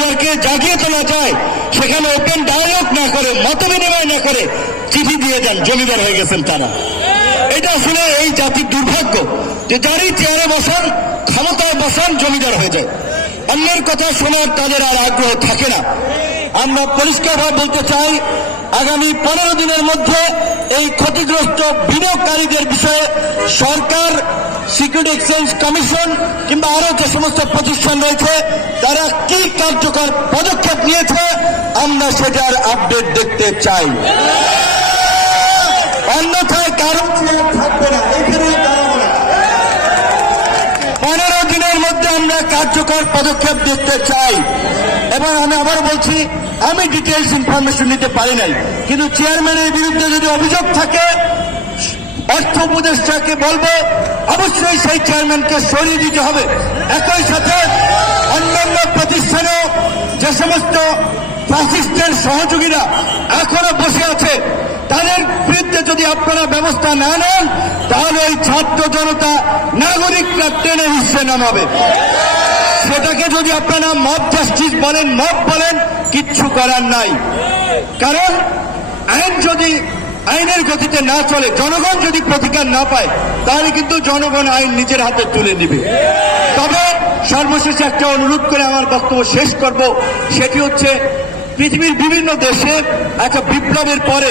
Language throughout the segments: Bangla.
কাউন্সিলরকে জাগিয়ে তোলা যায়, সেখানে ওপেন ডায়ালগ না করে, মত বিনিময় না করে চিঠি দিয়ে দেন, জমিদার হয়ে গেছেন তারা। এটা আসলে এই জাতির দুর্ভাগ্য যে যারই চেয়ারে বসান, ক্ষমতায় বসান, জমিদার হয়ে যায়। অন্যের কথা শোনার তাদের আর আগ্রহ থাকে না। আমরা পরিষ্কারভাবে বলতে চাই, আগামী 15 দিনের মধ্যে এই ক্ষতিগ্রস্ত বিনিয়োগকারীদের বিষয়ে সরকার, সিকিউরিটি এক্সচেঞ্জ কমিশন কিংবা আরো যে সমস্ত প্রতিষ্ঠান রয়েছে তারা কি কার্যকর পদক্ষেপ নিয়েছে আমরা সেটার আপডেট দেখতে চাই। অন্যথায় কারণ থাকবে না, এখানে 15 দিনের মধ্যে আমরা কার্যকর পদক্ষেপ দেখতে চাই। এবং আমি আবার বলছি, আমি ডিটেলস ইনফরমেশন নিতে পারি নাই, কিন্তু চেয়ারম্যানের বিরুদ্ধে যদি অভিযোগ থাকে অর্থ উপদেষ্টাকে বলবো অবশ্যই সেই চেয়ারম্যানকে সরিয়ে দিতে হবে। একই সাথে অন্যান্য প্রতিষ্ঠানেও যে সমস্ত ফ্যাসিস্টের সহযোগীরা এখনো বসে আছে তাদের বিরুদ্ধে যদি আপনারা ব্যবস্থা না নেন তাহলে ওই ছাত্র জনতা, নাগরিকরা টেনে হিসেবে নামাবে। সেটাকে যদি আপনারা মব জাস্টিস বলেন, মব বলেন, কিচ্ছু করার নাই। কারণ আইন যদি আইনের গতিতে না চলে, জনগণ যদি প্রতিকার না পায়, তাহলে কিন্তু জনগণ আইন নিজের হাতে তুলে নেবে। তবে সর্বশেষে একটা অনুরোধ করে আমার বক্তব্য শেষ করব, সেটি হচ্ছে পৃথিবীর বিভিন্ন দেশে একটা বিপ্লবের পরে,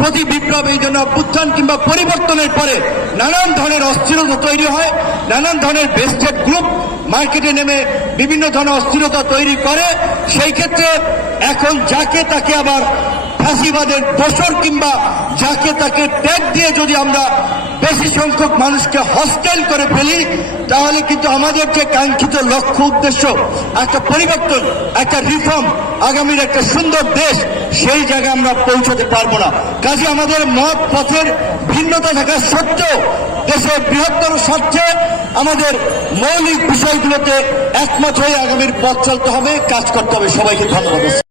প্রতি বিপ্লব এই জন্য অভ্যুত্থান কিংবা পরিবর্তনের পরে নানান ধরনের অস্থিরতা তৈরি হয়, নানান ধরনের বেস্টেড গ্রুপ মার্কেটে নেমে বিভিন্ন ধরনের অস্থিরতা তৈরি করে। সেই ক্ষেত্রে এখন যাকে তাকে আবার ফাঁসিবাদের দোসর কিংবা যাকে তাকে ট্যাগ দিয়ে যদি আমরা বেশি সংখ্যক মানুষকে হস্টেল করে ফেলি, তাহলে কিন্তু আমাদের যে কাঙ্ক্ষিত লক্ষ্য উদ্দেশ্য, একটা পরিবর্তন, একটা রিফর্ম, আগামীর একটা সুন্দর দেশ, সেই জায়গায় আমরা পৌঁছতে পারবো না। কাজে আমাদের মত পথের ভিন্নতা থাকা সত্ত্বেও দেশের বৃহত্তর স্বার্থে আমাদের মৌলিক বিষয়গুলোতে একমত হয়ে আগামীর পথ চলতে হবে, কাজ করতে হবে। সবাইকে ধন্যবাদ।